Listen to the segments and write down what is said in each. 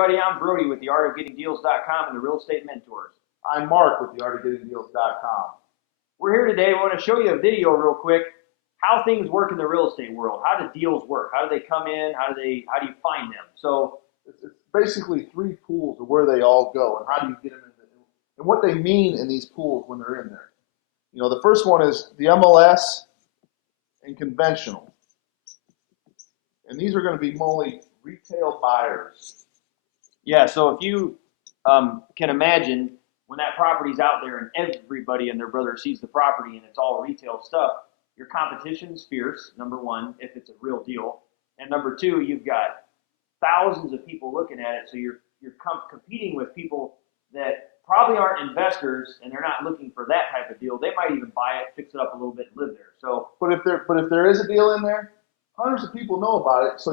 everybody, I'm Brody with theartofgettingdeals.com and the Real Estate Mentors. I'm Mark with theartofgettingdeals.com. We're here today. We want to show you a video real quick, how things work in the real estate world. How do deals work? How do they come in? How do you find them? So it's basically three pools of where they all go and how do you get them in and what they mean in these pools when they're in there. You know, the first one is the MLS and conventional. And these are going to be mainly retail buyers. yeah, so if you can imagine when that property's out there and everybody and their brother sees the property and it's all retail stuff, your competition's fierce, number one, if it's a real deal. And number two, you've got thousands of people looking at it, so you're competing with people that probably aren't investors and they're not looking for that type of deal. They might even buy it, fix it up a little bit, and live there. So, but if there is a deal in there, hundreds of people know about it. So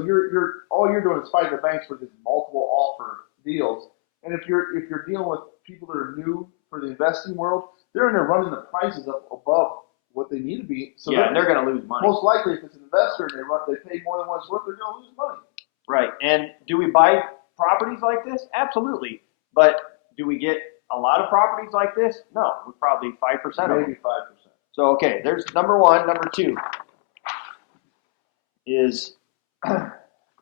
all you're doing is fighting the banks for these multiple offer deals. And if you're dealing with people that are new for the investing world, they're in there running the prices up above what they need to be. So yeah, they're going to lose money. Most likely, if it's an investor and they pay more than what it's worth, they're going to lose money. Right. And do we buy properties like this? Absolutely. But do we get a lot of properties like this? No, we're probably 5% of them. Maybe 5%. So, okay, there's number one. Number two is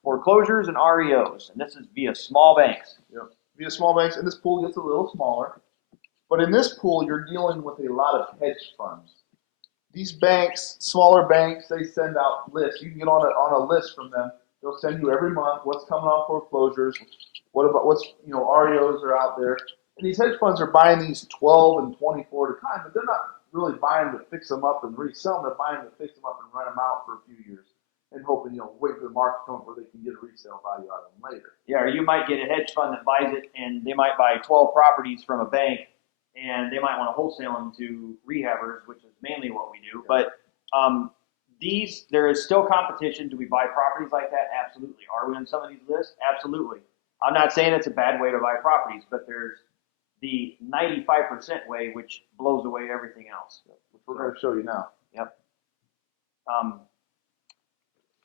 foreclosures and REOs. And this is via small banks. Yep. Via small banks. And this pool gets a little smaller. But in this pool, you're dealing with a lot of hedge funds. These banks, smaller banks, they send out lists. You can get on a list from them. They'll send you every month what's coming off foreclosures, what's REOs are out there. And these hedge funds are buying these 12 and 24 at a time, but they're not really buying to fix them up and resell them. They're buying to fix them up and rent them out for a few years and hoping, wait for the market to come up where they can get a resale value out of them later. Yeah, or you might get a hedge fund that buys it and they might buy 12 properties from a bank and they might want to wholesale them to rehabbers, which is mainly what we do. Yeah. But there is still competition. Do we buy properties like that? Absolutely. Are we on some of these lists? Absolutely. I'm not saying it's a bad way to buy properties, but there's the 95% way, which blows away everything else. Which we're going to show you now. Yep.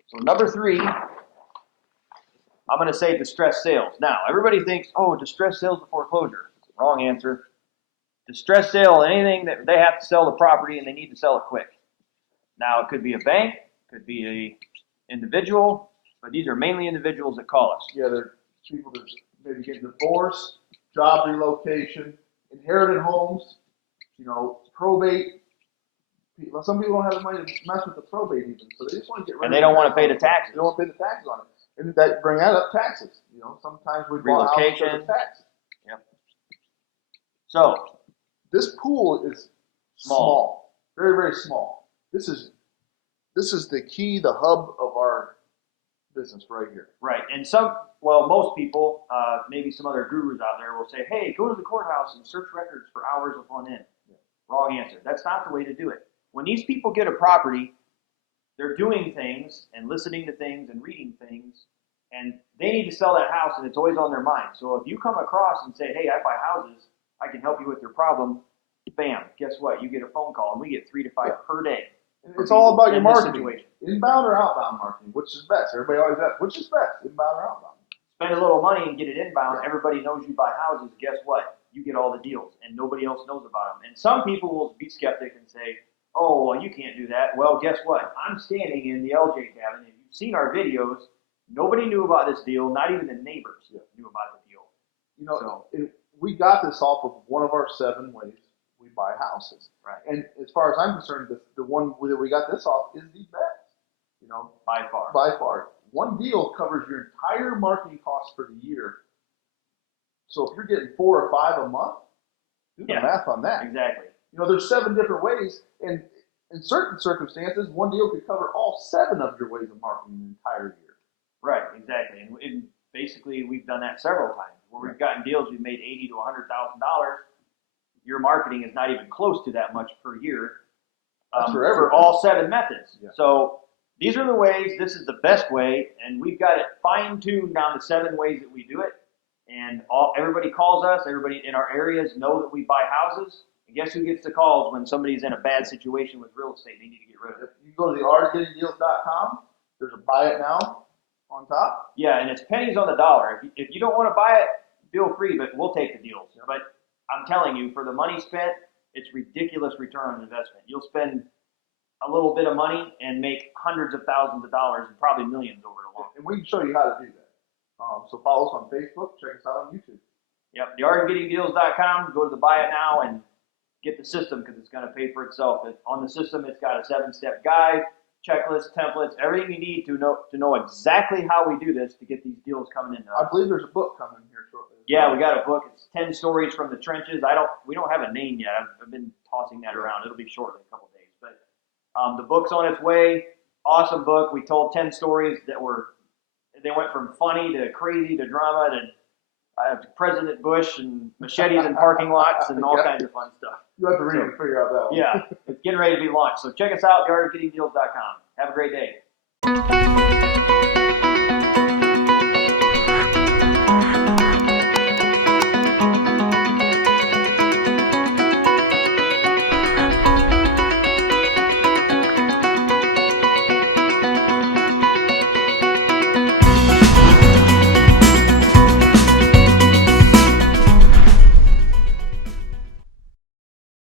So number three, I'm going to say distressed sales. Now, everybody thinks, oh, distressed sales before foreclosure. Wrong answer. Distressed sale, anything that they have to sell the property and they need to sell it quick. Now, it could be a bank, could be an individual, but these are mainly individuals that call us. Yeah, they're people that maybe get divorced, job relocation, inherited homes, probate. Some people don't have the money to mess with the probate even, so they just want to get rid of it. And they don't want to pay the taxes. They don't want to pay the taxes on it. And that bring that up taxes. Sometimes we bought houses for the taxes. Yep. So this pool is small. Very, very small. This is the key, the hub of our business right here. Right, and most people, maybe some other gurus out there will say, hey, go to the courthouse and search records for hours with one in. Yeah. Wrong answer. That's not the way to do it. When these people get a property, they're doing things and listening to things and reading things, and they need to sell that house, and it's always on their mind. So if you come across and say, hey, I buy houses, I can help you with your problem, bam, guess what? You get a phone call, and we get 3 to 5 per day. And it's all about your marketing. Inbound or outbound marketing, which is best? Everybody always asks, which is best, inbound or outbound? Spend a little money and get it inbound. Yeah. Everybody knows you buy houses. Guess what? You get all the deals, and nobody else knows about them. And some people will be skeptic and say, oh, well, you can't do that. Well, guess what? I'm standing in the LJ cabin, and you've seen our videos. Nobody knew about this deal. Not even the neighbors knew about the deal. We got this off of one of our 7 ways we buy houses. Right. And as far as I'm concerned, the one that we got this off is the best. By far. By far. One deal covers your entire marketing costs for the year. So if you're getting 4 or 5 a month, do the math on that. Exactly. There's 7 different ways, and in certain circumstances, one deal could cover all 7 of your ways of marketing the entire year. Right, exactly. And basically, we've done that several times where we've gotten deals we've made $80,000 to $100,000. Your marketing is not even close to that much per year for all 7 methods. Yeah. So these are the ways. This is the best way, and we've got it fine-tuned down to 7 ways that we do it. And everybody calls us. Everybody in our areas know that we buy houses. And guess who gets the calls when somebody's in a bad situation with real estate? They need to get rid of it. If you go to theartofgettingdeals.com, there's a buy it now On top? Yeah, and it's pennies on the dollar. If you don't want to buy it, feel free, but we'll take the deals. Yeah. But I'm telling you, for the money spent, it's ridiculous return on investment. You'll spend a little bit of money and make hundreds of thousands of dollars and probably millions over the long term. And we can show you how to do that. So follow us on Facebook. Check us out on YouTube. Yep, theartofgettingdeals.com. Go to the buy it now and get the system because it's going to pay for itself. On the system, it's got a 7-step guide, checklist, templates, everything you need to know exactly how we do this to get these deals coming in. I believe there's a book coming here shortly. Yeah, we got a book. It's 10 stories from the trenches. We don't have a name yet. I've been tossing that around. It'll be shortly, a couple of days. But the book's on its way. Awesome book. We told 10 stories they went from funny to crazy to drama to President Bush and machetes in parking lots and all kinds of fun stuff. You have to read it to figure out that one. Yeah, it's getting ready to be launched. So check us out, theartofgettingdeals.com. Have a great day.